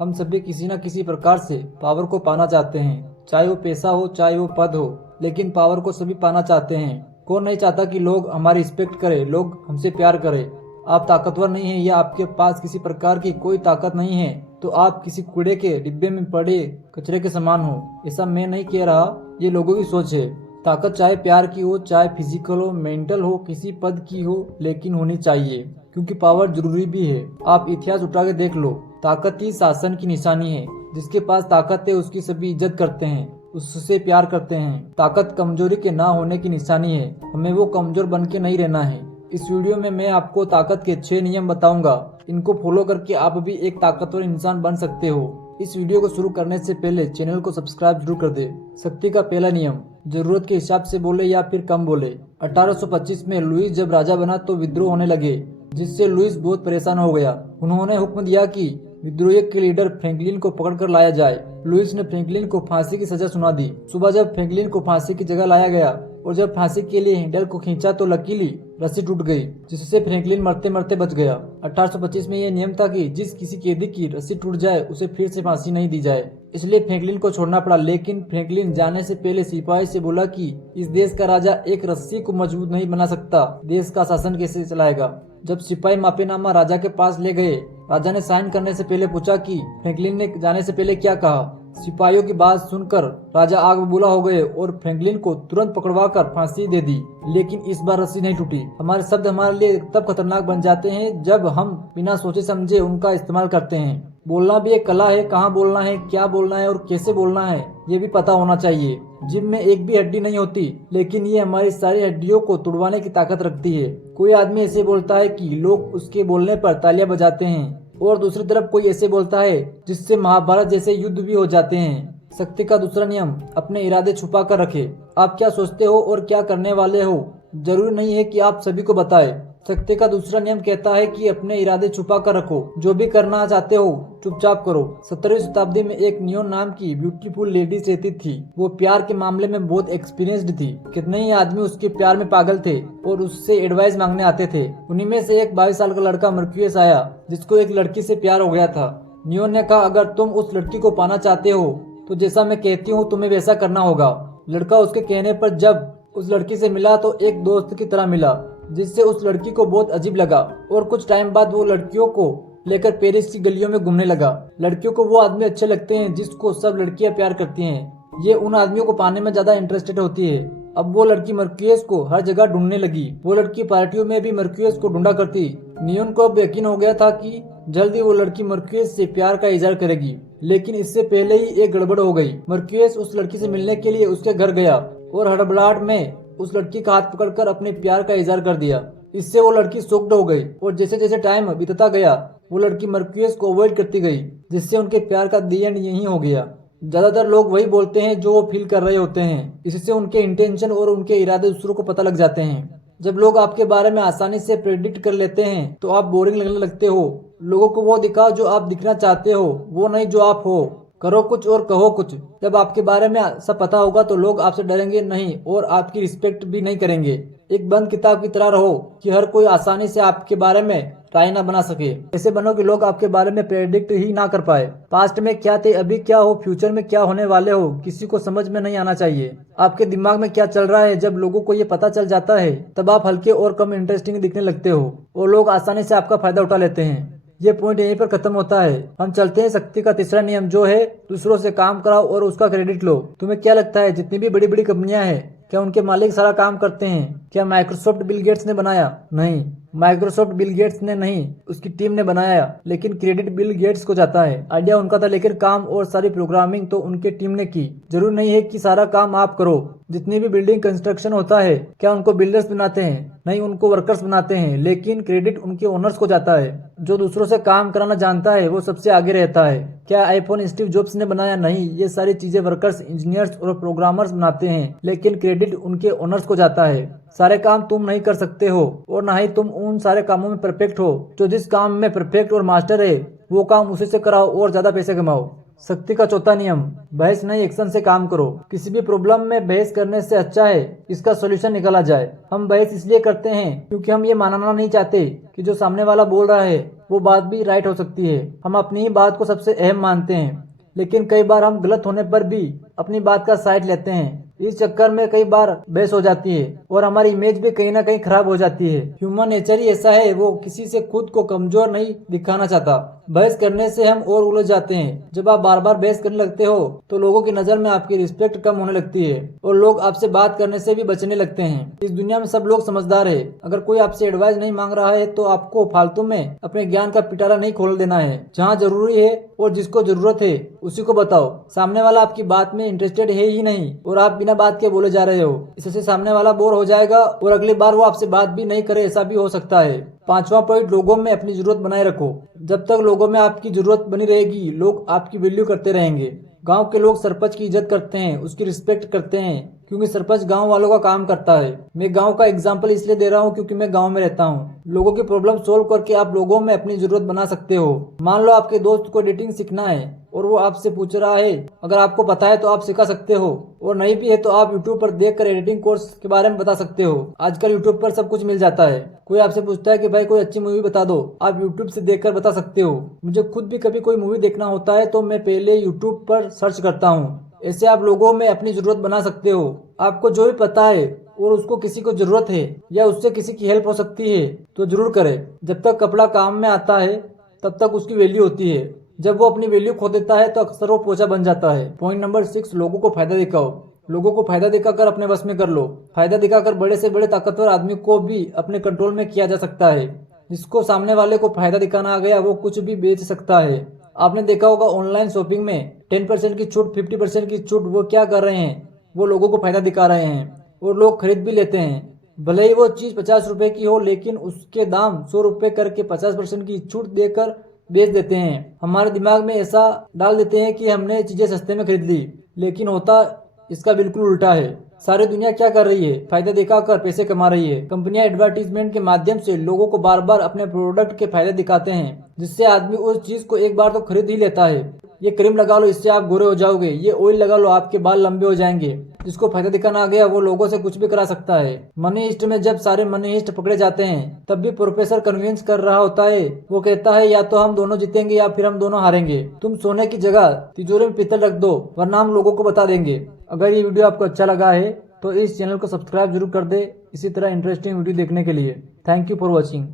हम सभी किसी न किसी प्रकार से पावर को पाना चाहते हैं, चाहे वो पैसा हो चाहे वो पद हो, लेकिन पावर को सभी पाना चाहते हैं। कौन नहीं चाहता कि लोग हमारी रिस्पेक्ट करें, लोग हमसे प्यार करें। आप ताकतवर नहीं हैं या आपके पास किसी प्रकार की कोई ताकत नहीं है तो आप किसी कूड़े के डिब्बे में पड़े कचरे के समान हो। ऐसा मैं नहीं कह रहा, ये लोगों की सोच है। ताकत चाहे प्यार की हो, चाहे फिजिकल हो, मेंटल हो, किसी पद की हो, लेकिन होनी चाहिए, क्योंकि पावर जरूरी भी है। आप इतिहास उठा के देख लो, ताकत ही शासन की निशानी है। जिसके पास ताकत है उसकी सभी इज्जत करते हैं, उससे प्यार करते हैं। ताकत कमजोरी के ना होने की निशानी है। हमें वो कमजोर बन के नहीं रहना है। इस वीडियो में मैं आपको ताकत के 6 नियम बताऊंगा। इनको फॉलो करके आप भी एक ताकतवर इंसान बन सकते हो। इस वीडियो को शुरू करने से पहले चैनल को सब्सक्राइब जरूर कर दे। शक्ति का पहला नियम, जरूरत के हिसाब से बोले या फिर कम बोले। 1825 में लुईस जब राजा बना तो विद्रोह होने लगे, जिससे लुईस बहुत परेशान हो गया। उन्होंने हुक्म दिया कि विद्रोह के लीडर फ्रैंकलिन को पकड़कर लाया जाए। लुईस ने फ्रैंकलिन को फांसी की सजा सुना दी। सुबह जब फ्रैंकलिन को फांसी की जगह लाया गया और जब फांसी के लिए हैंडल को खींचा तो लकीली रस्सी टूट गई, जिससे फ्रैंकलिन मरते मरते बच गया। 1825 में यह नियम था कि जिस किसी कैदी की रस्सी टूट जाए उसे फिर से फांसी नहीं दी जाए, इसलिए फ्रैंकलिन को छोड़ना पड़ा। लेकिन फ्रैंकलिन जाने से पहले सिपाही से बोला कि इस देश का राजा एक रस्सी को मजबूत नहीं बना सकता, देश का शासन कैसे चलाएगा। जब सिपाही माफीनामा राजा के पास ले गए, राजा ने साइन करने से पहले पूछा कि फ्रैंकलिन ने जाने से पहले क्या कहा। सिपाहियों की बात सुनकर राजा आग बबूला हो गए और फ्रैंकलिन को तुरंत पकड़वाकर फांसी दे दी। लेकिन इस बार रस्सी नहीं टूटी। हमारे शब्द हमारे लिए तब खतरनाक बन जाते हैं जब हम बिना सोचे समझे उनका इस्तेमाल करते हैं। बोलना भी एक कला है। कहाँ बोलना है, क्या बोलना है और कैसे बोलना है, ये भी पता होना चाहिए। जिम में एक भी हड्डी नहीं होती, लेकिन ये हमारी सारी हड्डियों को तुड़वाने की ताकत रखती है। कोई आदमी ऐसे बोलता है कि लोग उसके बोलने पर तालियां बजाते हैं, और दूसरी तरफ कोई ऐसे बोलता है जिससे महाभारत जैसे युद्ध भी हो जाते हैं। शक्ति का दूसरा नियम, अपने इरादे छुपा कर रखे। आप क्या सोचते हो और क्या करने वाले हो जरूरी नहीं है कि आप सभी को बताएं। शक्ति का दूसरा नियम कहता है कि अपने इरादे छुपा कर रखो। जो भी करना चाहते हो चुपचाप करो। 17वीं शताब्दी में एक नियोन नाम की ब्यूटीफुल लेडीज रहती थी। वो प्यार के मामले में बहुत एक्सपीरियंस्ड थी। कितने ही आदमी उसके प्यार में पागल थे और उससे एडवाइस मांगने आते थे। उन्हीं में से एक 22 साल का लड़का मर्क्यूरियस आया, जिसको एक लड़की से प्यार हो गया था। नियोन ने कहा, अगर तुम उस लड़की को पाना चाहते हो तो जैसा मैं कहती हूँ तुम्हें वैसा करना होगा। लड़का उसके कहने पर जब उस लड़की से मिला तो एक दोस्त की तरह मिला, जिससे उस लड़की को बहुत अजीब लगा और कुछ टाइम बाद वो लड़कियों को लेकर पेरिस की गलियों में घूमने लगा। लड़कियों को वो आदमी अच्छे लगते हैं जिसको सब लड़कियां प्यार करती हैं। ये उन आदमियों को पाने में ज्यादा इंटरेस्टेड होती है। अब वो लड़की मर्क्यूरियस को हर जगह ढूंढने लगी। वो लड़की पार्टियों में भी मर्क्यूरियस को ढूंढा करती। नियोन को अब यकीन हो गया था कि जल्दी वो लड़की मर्क्यूरियस से प्यार का इजहार करेगी। लेकिन इससे पहले ही एक गड़बड़ हो गई। मर्क्यूरियस उस लड़की से मिलने के लिए उसके घर गया और हड़बड़ाहट में उस लड़की का हाथ पकड़कर अपने प्यार का इजहार कर दिया। इससे वो लड़की शॉक्ड हो गई और जैसे जैसे टाइम बीतता गया वो लड़की मर्क्यूरियस को अवॉइड करती गई, जिससे उनके प्यार का दी एंड यही हो गया। ज्यादातर लोग वही बोलते हैं जो वो फील कर रहे होते हैं। इससे उनके इंटेंशन और उनके इरादे दूसरों को पता लग जाते हैं। जब लोग आपके बारे में आसानी से प्रेडिक्ट कर लेते हैं तो आप बोरिंग लगने लगते हो। लोगों को वो दिखाओ जो आप दिखना चाहते हो, वो नहीं जो आप हो। करो कुछ और कहो कुछ। जब आपके बारे में सब पता होगा तो लोग आपसे डरेंगे नहीं और आपकी रिस्पेक्ट भी नहीं करेंगे। एक बंद किताब की तरह रहो कि हर कोई आसानी से आपके बारे में राय ना बना सके। ऐसे बनो कि लोग आपके बारे में प्रेडिक्ट ही ना कर पाए। पास्ट में क्या थे, अभी क्या हो, फ्यूचर में क्या होने वाले हो, किसी को समझ में नहीं आना चाहिए। आपके दिमाग में क्या चल रहा है, जब लोगों को ये पता चल जाता है तब आप हल्के और कम इंटरेस्टिंग दिखने लगते हो और लोग आसानी से आपका फायदा उठा लेते हैं। ये पॉइंट यहीं पर खत्म होता है। हम चलते हैं शक्ति का तीसरा नियम, जो है दूसरों से काम कराओ और उसका क्रेडिट लो। तुम्हें क्या लगता है जितनी भी बड़ी बड़ी कंपनियां हैं, क्या उनके मालिक सारा काम करते हैं? क्या माइक्रोसॉफ्ट बिल गेट्स ने बनाया? नहीं, माइक्रोसॉफ्ट बिल गेट्स ने नहीं, उसकी टीम ने बनाया। लेकिन क्रेडिट बिल गेट्स को जाता है। आइडिया उनका था, लेकिन काम और सारी प्रोग्रामिंग तो उनके टीम ने की। जरूर नहीं है कि सारा काम आप करो। जितनी भी बिल्डिंग कंस्ट्रक्शन होता है, क्या उनको बिल्डर्स बनाते हैं? नहीं, उनको वर्कर्स बनाते हैं। लेकिन क्रेडिट उनके ओनर्स को जाता है। जो दूसरों से काम कराना जानता है वो सबसे आगे रहता है। क्या आईफोन स्टीव जॉब्स ने बनाया? नहीं, ये सारी चीजें वर्कर्स, इंजीनियर्स और प्रोग्रामर्स बनाते हैं। लेकिन क्रेडिट उनके ओनर्स को जाता है। सारे काम तुम नहीं कर सकते हो और ना ही तुम उन सारे कामों में परफेक्ट हो। जो जिस काम में परफेक्ट और मास्टर है वो काम उसी से कराओ और ज्यादा पैसे कमाओ। शक्ति का चौथा नियम, बहस नहीं एक्शन से काम करो। किसी भी प्रॉब्लम में बहस करने से अच्छा है इसका सॉल्यूशन निकाला जाए। हम बहस इसलिए करते हैं क्योंकि हम ये मानना नहीं चाहते कि जो सामने वाला बोल रहा है वो बात भी राइट हो सकती है। हम अपनी ही बात को सबसे अहम मानते हैं, लेकिन कई बार हम गलत होने पर भी अपनी बात का साइड लेते हैं। इस चक्कर में कई बार बहस हो जाती है और हमारी इमेज भी कहीं ना कहीं खराब हो जाती है। ह्यूमन नेचर ही ऐसा है, वो किसी से खुद को कमजोर नहीं दिखाना चाहता। बहस करने से हम और उलझ जाते हैं। जब आप बार बार बहस करने लगते हो तो लोगों की नजर में आपकी रिस्पेक्ट कम होने लगती है और लोग आपसे बात करने से भी बचने लगते हैं। इस दुनिया में सब लोग समझदार है। अगर कोई आपसे एडवाइस नहीं मांग रहा है तो आपको फालतू में अपने ज्ञान का पिटारा नहीं खोल देना है। जहाँ जरूरी है और जिसको जरूरत है उसी को बताओ। सामने वाला आपकी बात में इंटरेस्टेड है ही नहीं और आप बिना बात के बोले जा रहे हो, इससे सामने वाला बोर हो जाएगा और अगली बार वो आपसे बात भी नहीं करे, ऐसा भी हो सकता है। पांचवा पॉइंट, लोगों में अपनी जरूरत बनाए रखो। जब तक लोगों में आपकी जरूरत बनी रहेगी, लोग आपकी वैल्यू करते रहेंगे। गांव के लोग सरपंच की इज्जत करते हैं, उसकी रिस्पेक्ट करते हैं, क्योंकि सरपंच गांव वालों का काम करता है। मैं गांव का एग्जांपल इसलिए दे रहा हूं क्योंकि मैं गांव में रहता हूं। लोगों की प्रॉब्लम सोल्व करके आप लोगों में अपनी जरूरत बना सकते हो। मान लो आपके दोस्त को एडिटिंग सीखना है और वो आपसे पूछ रहा है, अगर आपको पता है तो आप सिखा सकते हो, और नहीं भी है तो आप यूट्यूब पर देखकर एडिटिंग कोर्स के बारे में बता सकते हो। आजकल यूट्यूब पर सब कुछ मिल जाता है। कोई आपसे पूछता है कि भाई कोई अच्छी मूवी बता दो, आप यूट्यूब से देखकर बता सकते हो। मुझे खुद भी कभी कोई मूवी देखना होता है तो मैं पहले यूट्यूब पर सर्च करता हूँ। ऐसे आप लोगों में अपनी जरूरत बना सकते हो। आपको जो भी पता है और उसको किसी को जरूरत है या उससे किसी की हेल्प हो सकती है तो जरूर करें। जब तक कपड़ा काम में आता है तब तक उसकी वैल्यू होती है। जब वो अपनी वैल्यू खो देता है तो अक्सर वो पोचा बन जाता है। पॉइंट नंबर 6, लोगों को फायदा दिखाओ। लोगों को फायदा दिखाकर अपने बस में कर लो। फायदा दिखाकर बड़े से बड़े ताकतवर आदमी को भी अपने कंट्रोल में किया जा सकता है। जिसको सामने वाले को फायदा दिखाना आ गया वो कुछ भी बेच सकता है। आपने देखा होगा ऑनलाइन शॉपिंग में 10% की छूट, 50% की छूट। वो क्या कर रहे हैं, वो लोगों को फायदा दिखा रहे हैं और लोग खरीद भी लेते हैं। भले ही वो चीज 50 रुपए की हो, लेकिन उसके दाम 100 रुपए करके 50% की छूट देकर बेच देते हैं। हमारे दिमाग में ऐसा डाल देते हैं कि हमने चीजें सस्ते में खरीद ली, लेकिन होता इसका बिल्कुल उल्टा है। सारी दुनिया क्या कर रही है, फायदा दिखाकर पैसे कमा रही है। कंपनियां एडवर्टीजमेंट के माध्यम से लोगों को बार बार अपने प्रोडक्ट के फायदे दिखाते हैं, जिससे आदमी उस चीज को एक बार तो खरीद ही लेता है। ये क्रीम लगा लो, इससे आप गोरे हो जाओगे। ये ऑयल लगा लो, आपके बाल लंबे हो जाएंगे। जिसको फायदा दिखाना आ गया वो लोगों से कुछ भी करा सकता है। मनी हिस्ट में जब सारे मनी हिस्ट पकड़े जाते हैं तब भी प्रोफेसर कन्विंस कर रहा होता है। वो कहता है या तो हम दोनों जीतेंगे या फिर हम दोनों हारेंगे। तुम सोने की जगह तिजोरी में पीतल रख दो, वरना हम लोगों को बता देंगे। अगर ये वीडियो आपको अच्छा लगा है तो इस चैनल को सब्सक्राइब जरूर कर दे इसी तरह इंटरेस्टिंग वीडियो देखने के लिए। Thank you for watching.